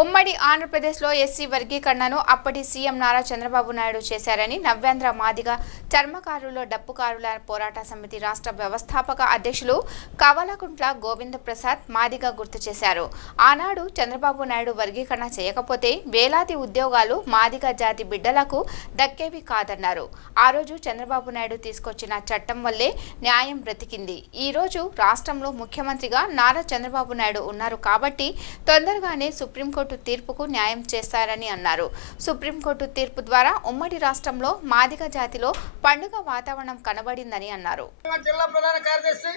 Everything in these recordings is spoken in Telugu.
ఉమ్మడి ఆంధ్రప్రదేశ్లో ఎస్సీ వర్గీకరణను అప్పటి సీఎం నారా చంద్రబాబు నాయుడు చేశారని నవ్యాంధ్ర మాదిగ చర్మకారుల డప్పుకారుల పోరాట సమితి రాష్ట్ర వ్యవస్థాపక అధ్యక్షులు కవలకుంట్ల గోవింద ప్రసాద్ మాదిగ గుర్తు చేశారు. ఆనాడు చంద్రబాబు నాయుడు వర్గీకరణ చేయకపోతే వేలాది ఉద్యోగాలు మాదిగ జాతి బిడ్డలకు దక్కేవి కాదన్నారు. ఆ రోజు చంద్రబాబు నాయుడు తీసుకొచ్చిన చట్టం వల్లే న్యాయం బ్రతికింది. ఈ రోజు రాష్ట్రంలో ముఖ్యమంత్రిగా నారా చంద్రబాబు నాయుడు ఉన్నారు కాబట్టి తొందరగానే సుప్రీంకోర్టు తీర్పుకు న్యాయం చేస్తారని అన్నారు. సుప్రీంకోర్టు తీర్పు ద్వారా ఉమ్మడి రాష్ట్రంలో మాదిగ జాతిలో పండుగ వాతావరణం కనబడిందని అన్నారు. జిల్లా ప్రధాన కార్యదర్శి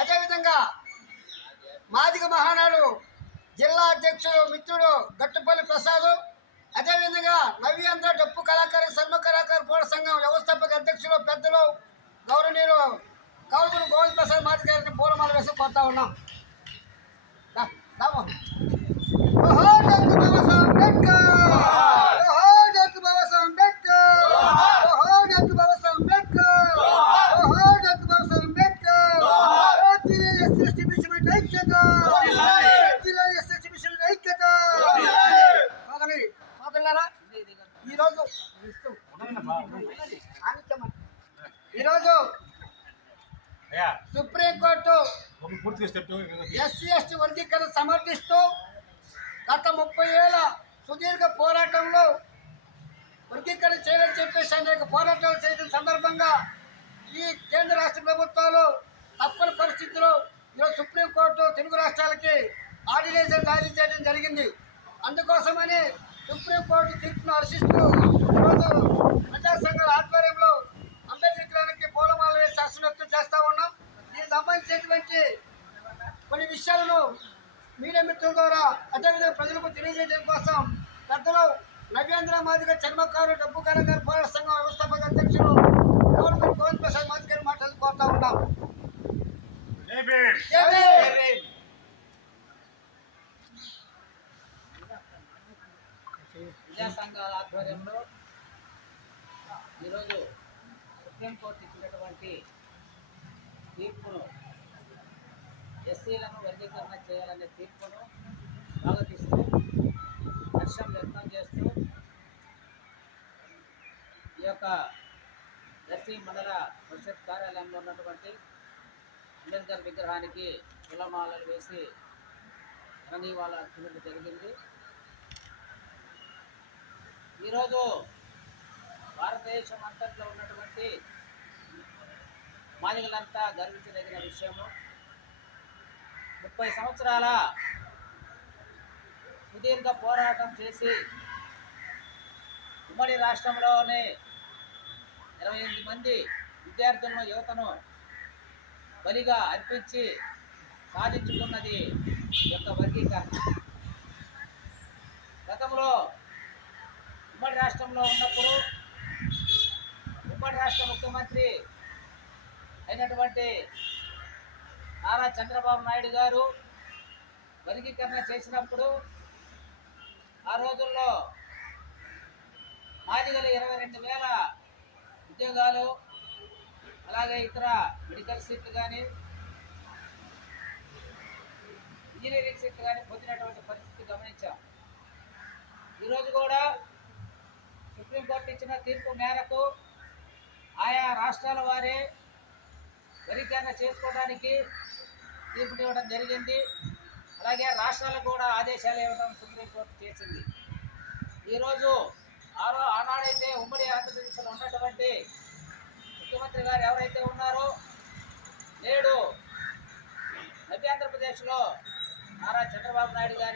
అదేవిధంగా మాదిగ మహానాడు జిల్లా అధ్యక్షుడు మిత్రుడు గట్టుపల్లి ప్రసాద్, అదేవిధంగా నవ్యాంధ్ర డప్పు కళాకారు సన్మ కళాకారు పోరాట సంఘం వ్యవస్థాపక అధ్యక్షులు పెద్దలు గౌరవనీయులు కవలకుంట్ల గోవింద ప్రసాద్ మాదిగ గారిని పూలమాల వేసి కోరుతా ఉన్నాం. ఈరోజు సుప్రీంకోర్టు ఎస్సీ ఎస్టీ వర్గీకరణ సమర్థిస్తూ గత 30 ఏళ్ల సుదీర్ఘ పోరాటంలో వర్గీకరణ చేయాలని చెప్పేసి అనేక పోరాటాలు చేయడం సందర్భంగా ఈ కేంద్ర రాష్ట్ర ప్రభుత్వాలు తప్పని పరిస్థితుల్లో ఈరోజు సుప్రీంకోర్టు తెలుగు రాష్ట్రాలకి ఆర్డినెన్స్ జారీ చేయడం జరిగింది. అందుకోసమని సుప్రీంకోర్టు తీర్పును హర్షిస్తూ ఈరోజు ప్రజా సంఘాల ఆధ్వర్యంలో అంబేద్కర్ విగ్రహానికి పూలమాల వేసి హర్షం వ్యక్తం చేస్తూ ఉన్నాం. దీనికి సంబంధించినటువంటి కొన్ని విషయాలను మీడియా మిత్రుల ద్వారా అదేవిధంగా ప్రజలకు తెలియజేయడం కోసం పెద్దలు నవ్యాంధ్ర మాదిగ చర్మకారు డబ్బు కళాకారు పోరాట సంఘం వ్యవస్థాపక అధ్యక్షులు కవలకుంట్ల గోవింద ప్రసాద్ మాదిగ గారి మాటలు కోరుతా ఉన్నాం. ప్రజా సంఘాల ఆధ్వర్యంలో ఈరోజు సుప్రీంకోర్టు ఇచ్చినటువంటి తీర్పును, ఎస్సీలను వర్గీకరణ చేయాలనే తీర్పును స్వాగతిస్తూ హర్షం వ్యక్తం చేస్తూ ఈ యొక్క దర్శి మండల పరిషత్ కార్యాలయంలో ఉన్నటువంటి అంబేద్కర్ విగ్రహానికి పూలమాలలు వేసి ఘననీయవాళులు అర్పించడం జరిగింది. ఈరోజు భారతదేశం అంతట్లో ఉన్నటువంటి మాదిగలంతా గర్వించదగిన విషయము. 30 సంవత్సరాల సుదీర్ఘ పోరాటం చేసి ఉమ్మడి రాష్ట్రంలోనే 28 మంది విద్యార్థులను యువతను బలిగా అర్పించి సాధించుకున్నది ఈ యొక్క వర్గీకరణ. గతంలో ఉమ్మడి రాష్ట్రంలో ఉన్నప్పుడు ఉమ్మడి రాష్ట్ర ముఖ్యమంత్రి అయినటువంటి నారా చంద్రబాబు నాయుడు గారు వర్గీకరణ చేసినప్పుడు ఆ రోజుల్లో మాదిగలు 22,000 ఉద్యోగాలు, అలాగే ఇతర మెడికల్ సీట్లు కానీ ఇంజనీరింగ్ సీట్లు కానీ పొందినటువంటి పరిస్థితి గమనించాం. ఈరోజు కూడా సుప్రీంకోర్టు ఇచ్చిన తీర్పు మేరకు ఆయా రాష్ట్రాల వారే వర్గీకరణ చేసుకోవడానికి తీర్పు ఇవ్వడం జరిగింది. అలాగే రాష్ట్రాలకు కూడా ఆదేశాలు ఇవ్వడం సుప్రీంకోర్టు చేసింది. ఈరోజు ఆనాడైతే ఉమ్మడి ఆంధ్రప్రదేశ్లో ఉన్నటువంటి ముఖ్యమంత్రి గారు ఎవరైతే ఉన్నారో నేడు నవ్యాంధ్రప్రదేశ్లో నారా చంద్రబాబు నాయుడు గారి